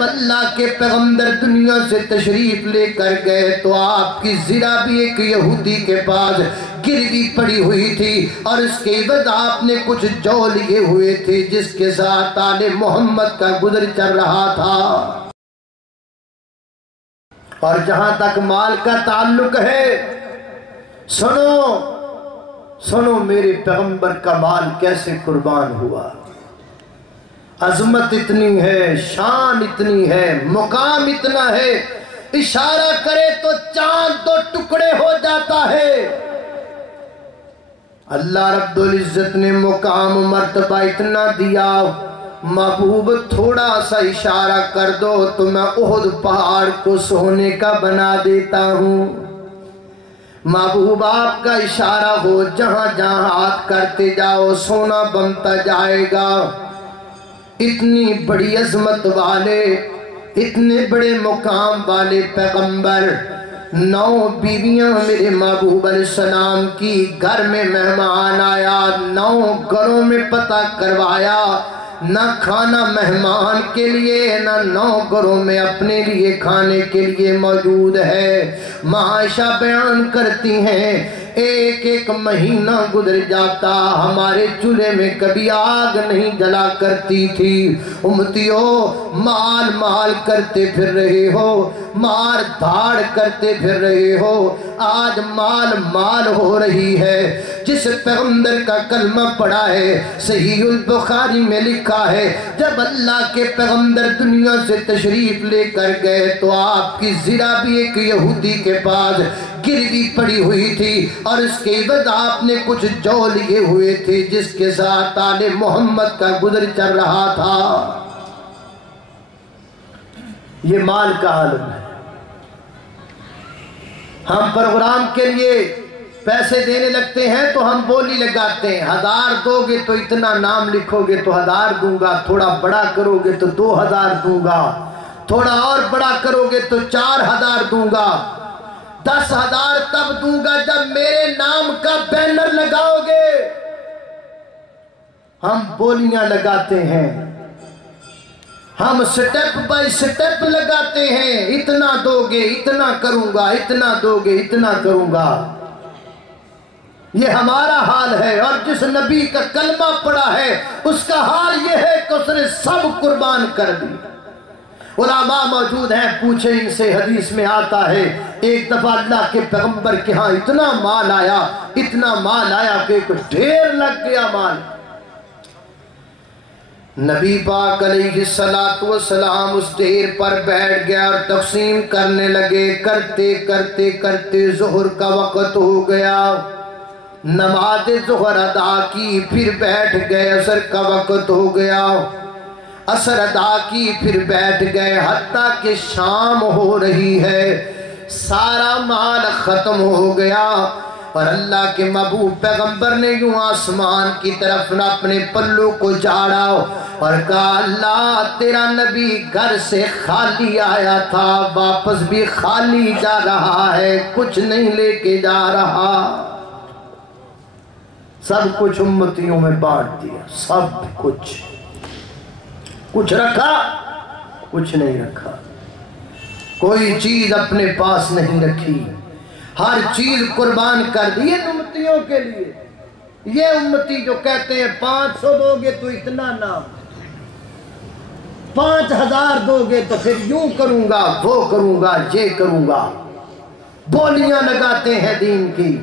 جب اللہ کے پیغمبر دنیا سے تشریف لے کر گئے تو آپ کی زرہ بھی ایک یہودی کے پاس گروی پڑی ہوئی تھی، اور اس کے بعد آپ نے کچھ جو لیے ہوئے تھے جس کے ساتھ آل محمد کا گزر چل رہا تھا۔ اور جہاں تک مال کا تعلق ہے، سنو میرے پیغمبر کا مال کیسے قربان ہوا۔ عظمت اتنی ہے، شان اتنی ہے، مقام اتنا ہے، اشارہ کرے تو چاند دو ٹکڑے ہو جاتا ہے۔ اللہ رب العزت نے مقام و مرتبہ اتنا دیا، محبوب تھوڑا سا اشارہ کر دو تو میں احد پہاڑ کو سونے کا بنا دیتا ہوں۔ محبوب آپ کا اشارہ ہو، جہاں جہاں ہاتھ کرتے جاؤ سونا بنتا جائے گا۔ اتنی بڑی عظمت والے، اتنے بڑے مقام والے پیغمبر، 9 بیویاں میرے محبوب علیہ السلام کی، گھر میں مہمان آیا، 9 گھروں میں پتہ کروایا، نہ کھانا مہمان کے لیے، نہ 9 گھروں میں اپنے لیے کھانے کے لیے موجود ہے۔ عائشہ بیان کرتی ہیں ایک ایک مہینہ گزر جاتا، ہمارے چولہے میں کبھی آگ نہیں جلا کرتی تھی۔ امتیو، مال مال کرتے پھر رہے ہو، مار دھاڑ کرتے پھر رہے ہو، آج مال مال ہو رہی ہے۔ جس پیغمبر کا کلمہ پڑھا ہے، صحیح البخاری میں لکھا ہے، جب اللہ کے پیغمبر دنیا سے تشریف لے کر گئے تو آپ کی زرہ بھی ایک یہودی کے پاس گروی پڑی ہوئی تھی، اور اس کے بعد آپ نے کچھ جو لیے ہوئے تھے جس کے ساتھ آل محمد کا گزر چل رہا تھا۔ یہ مال کا عالم ہے۔ ہم پروگرام کے لیے پیسے دینے لگتے ہیں تو ہم بولی لگاتے ہیں، 1000 دو گے تو اتنا، نام لکھو گے تو 1000 دوں گا، تھوڑا بڑا کرو گے تو 2000 دوں گا، تھوڑا اور بڑا کرو گے تو 4000 دوں گا، 10,000 تب دوں گا جب میرے نام کا بینر لگاؤ گے۔ ہم بولیاں لگاتے ہیں، ہم سٹیپ بائی سٹیپ لگاتے ہیں، اتنا دو گے اتنا کروں گا، اتنا دو گے اتنا کروں گا۔ یہ ہمارا حال ہے، اور جس نبی کا کلمہ پڑا ہے اس کا حال یہ ہے کہ اس نے سب قربان کر دی۔ علماء موجود ہیں، پوچھیں ان سے، حدیث میں آتا ہے ایک دفعہ اللہ کے پیغمبر کے ہاں اتنا مال آیا، اتنا مال آیا کہ ڈھیر لگ گیا مال۔ نبی پاک علیہ السلام اس ڈھیر پر بیٹھ گیا اور تقسیم کرنے لگے، کرتے کرتے کرتے ظہر کا وقت ہو گیا، نماز ظہر ادا کی، پھر بیٹھ گئے، عصر کا وقت ہو گیا، عصر ادا کی، پھر بیٹھ گئے، حتیٰ کہ شام ہو رہی ہے، سارا مال ختم ہو گیا۔ اور اللہ کے محبوب پیغمبر نے یوں آسمان کی طرف نہ اپنے پلوں کو جھاڑا اور کہا، اللہ تیرا نبی گھر سے خالی آیا تھا، واپس بھی خالی جا رہا ہے، کچھ نہیں لے کے جا رہا۔ سب کچھ امتیوں میں بانٹ دیا، سب کچھ رکھا، کچھ نہیں رکھا، کوئی چیز اپنے پاس نہیں رکھی، ہر چیز قربان کر دی امتیوں کے لیے۔ یہ امتی جو کہتے ہیں 500 دو گے تو اتنا نام، 5000 دو گے تو پھر یوں کروں گا، وہ کروں گا، یہ کروں گا، بولیاں لگاتے ہیں دین کی۔